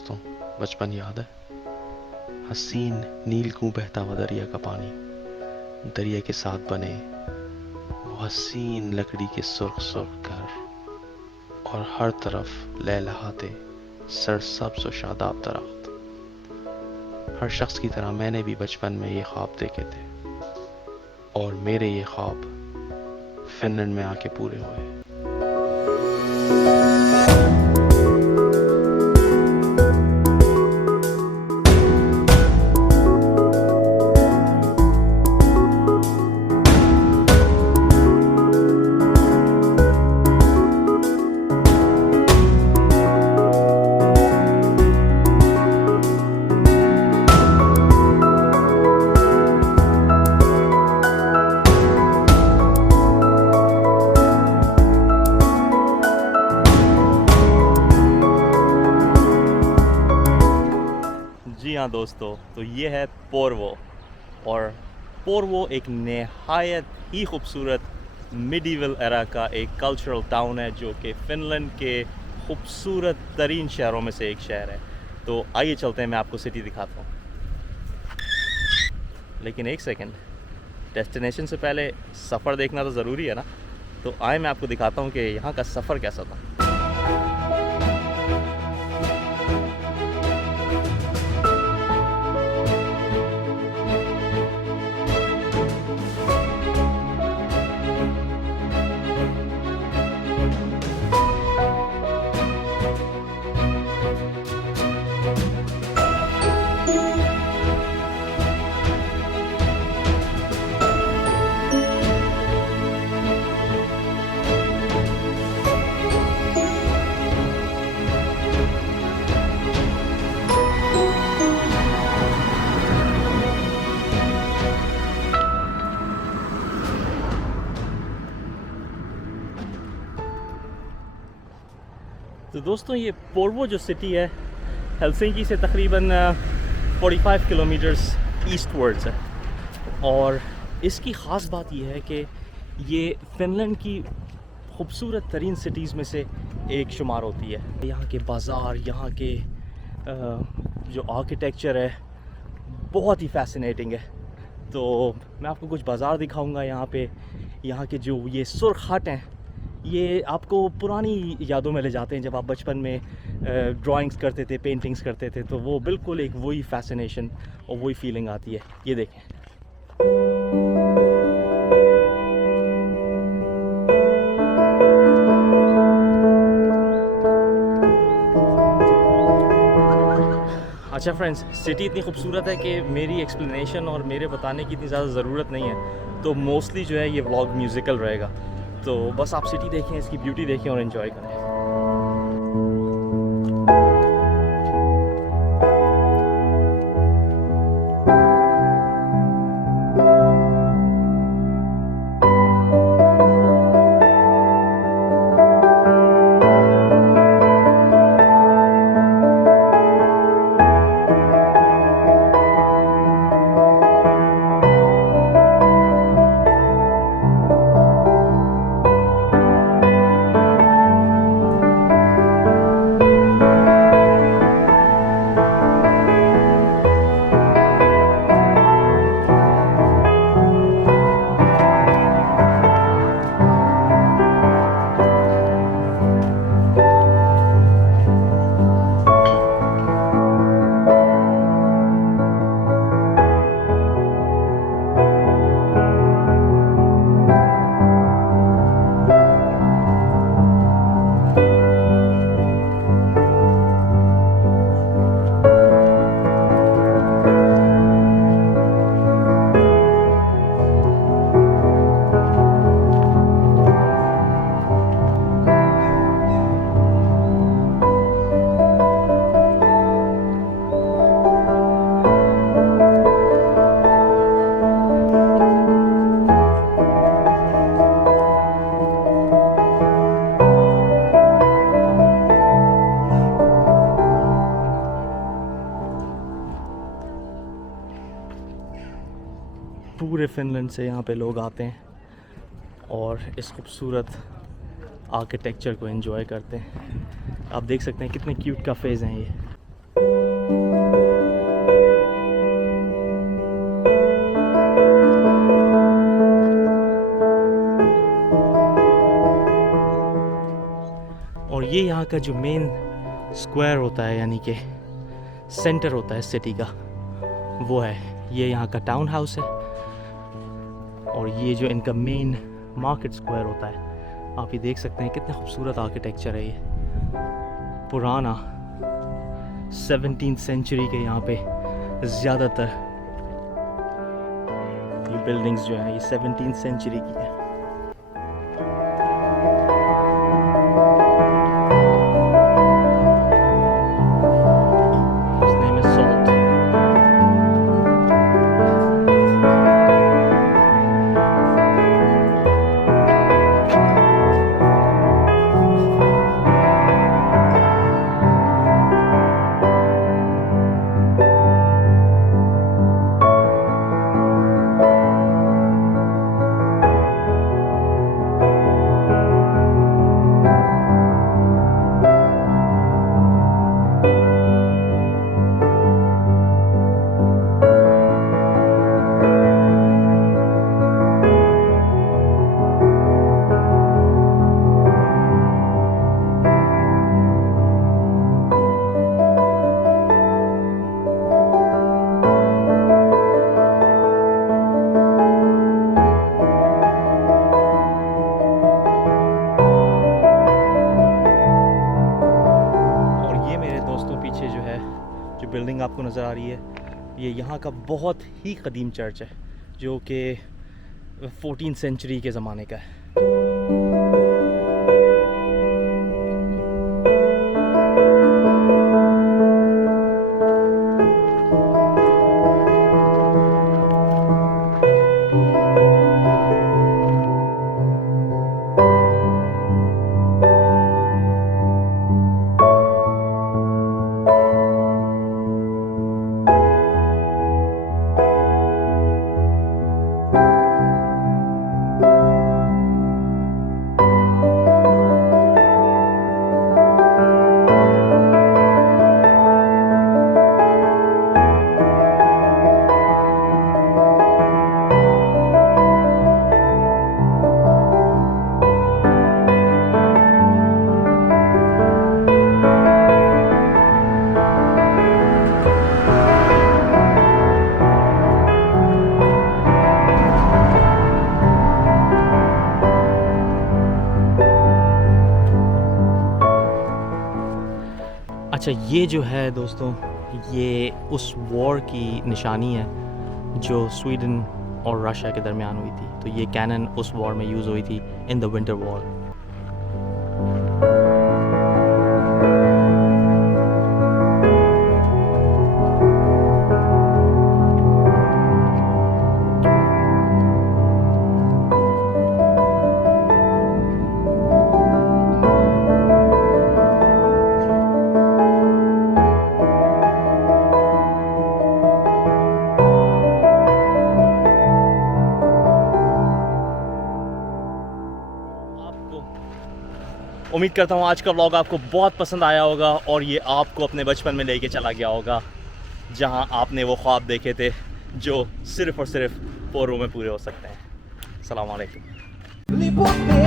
दोस्तों, बचपन याद है? हसीन नील कुआं बहता हुआ दरिया का पानी, दरिया के साथ बने वो हसीन लकड़ी के सुर्ख सुर्ख घर और हर तरफ लहलहाते सरसब्ज़ और शादाब दरख्त। हर शख्स की तरह मैंने भी बचपन में ये ख्वाब देखे थे और मेरे ये ख्वाब फिनलैंड में आके पूरे हुए। जी हाँ दोस्तों, तो ये है पोर्वो। और पोर्वो एक नहायत ही खूबसूरत मिडीवल एरा का एक कल्चरल टाउन है जो कि फ़िनलैंड के खूबसूरत तरीन शहरों में से एक शहर है। तो आइए चलते हैं, मैं आपको सिटी दिखाता हूँ। लेकिन एक सेकंड, डेस्टिनेशन से पहले सफ़र देखना तो ज़रूरी है ना। तो आए मैं आपको दिखाता हूँ कि यहाँ का सफ़र कैसा था। तो दोस्तों, ये पोर्वो जो सिटी है हेलसिंकी से तकरीबन 45 किलोमीटर्स ईस्टवर्ड्स है। और इसकी ख़ास बात यह है कि ये फ़िनलैंड की खूबसूरत तरीन सिटीज़ में से एक शुमार होती है। यहाँ के बाज़ार, यहाँ के जो आर्किटेक्चर है बहुत ही फ़ैसिनेटिंग है। तो मैं आपको कुछ बाज़ार दिखाऊंगा यहाँ पे। यहाँ के जो ये सुर्ख हट हैं, ये आपको पुरानी यादों में ले जाते हैं। जब आप बचपन में ड्राइंग्स करते थे, पेंटिंग्स करते थे, तो वो बिल्कुल एक वही फ़ैसिनेशन और वही फीलिंग आती है। ये देखें। अच्छा फ्रेंड्स, सिटी इतनी खूबसूरत है कि मेरी एक्सप्लेनेशन और मेरे बताने की इतनी ज़्यादा ज़रूरत नहीं है। तो मोस्टली जो है ये व्लॉग म्यूज़िकल रहेगा। तो बस आप सिटी देखें, इसकी ब्यूटी देखें और एंजॉय करें। पूरे फ़िनलैंड से यहाँ पे लोग आते हैं और इस खूबसूरत आर्किटेक्चर को एंजॉय करते हैं। आप देख सकते हैं कितने क्यूट कैफ़ेज़ हैं ये। और ये यहाँ का जो मेन स्क्वायर होता है, यानी कि सेंटर होता है सिटी का, वो है ये यहाँ का टाउन हाउस है। और ये जो इनका मेन मार्केट स्क्वायर होता है, आप ये देख सकते हैं कितना खूबसूरत आर्किटेक्चर है। ये पुराना 17th सेंचुरी के यहाँ पे ज़्यादातर ये बिल्डिंग्स जो हैं ये 17th सेंचुरी की है। बिल्डिंग आपको नज़र आ रही है, ये यहाँ का बहुत ही कदीम चर्च है जो कि 14th सेंचुरी के ज़माने का है। अच्छा, ये जो है दोस्तों, ये उस वॉर की निशानी है जो स्वीडन और रशिया के दरमियान हुई थी। तो ये कैनन उस वॉर में यूज़ हुई थी, इन द विंटर वॉर। उम्मीद करता हूँ आज का व्लॉग आपको बहुत पसंद आया होगा और ये आपको अपने बचपन में लेके चला गया होगा, जहाँ आपने वो ख्वाब देखे थे जो सिर्फ़ और सिर्फ 4 में पूरे हो सकते हैं। अस्सलाम वालेकुम।